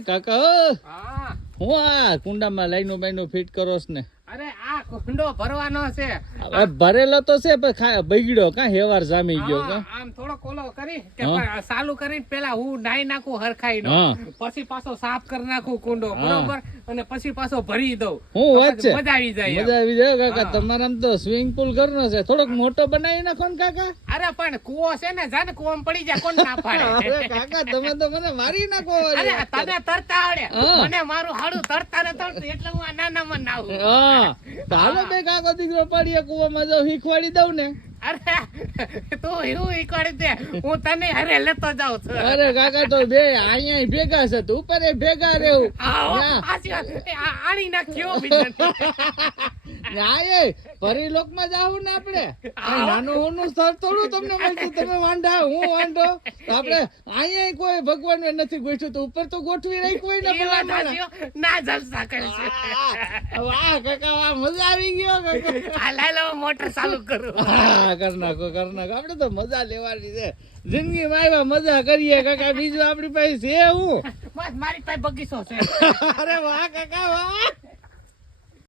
કાકા હા હું આ કુંડામાં લાઈનો બાઈનો ફિટ કરોસ ને અરે આ કુંડો ભરવાનો છે હવે ભરેલો તો છે પણ બગડ્યો કા હેવાર જામી ગયો કા આમ થોડો કોલો કરી કે ચાલુ કરીને પેલા હું નાઈ નાખું હરખાઈ નો પછી પાછો સાફ કરી નાખું કુંડો બરોબર અને પછી પાછો ભરી દઉં હું વાત છે મજા આવી જાય મજા આવી જાય કાકા તમારામ તો સ્વિમિંગ પુલ કરનો છે થોડોક મોટો બનાવી નાખો ને કાકા અરે પણ કુવો છે ને જાને કુવામાં પડી જાય કોણ ના પાડે અરે કાકા તમે તો મને મારી નાખો અરે તને તરતા આવડે મને મારું હાડું તરતા ને તરતું એટલે હું આ નાનામાં નાવું હા હાલો બે કાકો દીકરો પાડીએ કુવામાં જાવ શીખવાડી દઉં ને અરે તું એવું શીખવાડી દે હું તને હરે લેતો જાઉં છું અરે કાકા તો બે અહીંયા ભેગા છે તું ઉપર ભેગા રહેવું આણી નાખ્યો ના પરિલોક માં જાવું ને આપડે નાનું હોનું સ્થળ થોડું તમને મળતું તમે વાંઢા હું વાંઢો આપડે અહીંયા કોઈ ભગવાન નથી ગોઠવ્યું તો ઉપર તો ગોઠવી રાખ્યું હોય ને ના જલસા કરશે વાહ કાકા વાહ મજા આવી ગયો કાકા આ લાલો મોટર ચાલુ કરું કર નાખો આપડે તો મજા લેવાની છે જિંદગી માં મજા કરીએ કાકા બીજું આપડી પાસે છે હું મારી પાસે બગીચો છે અરે વાહ કાકા વાહ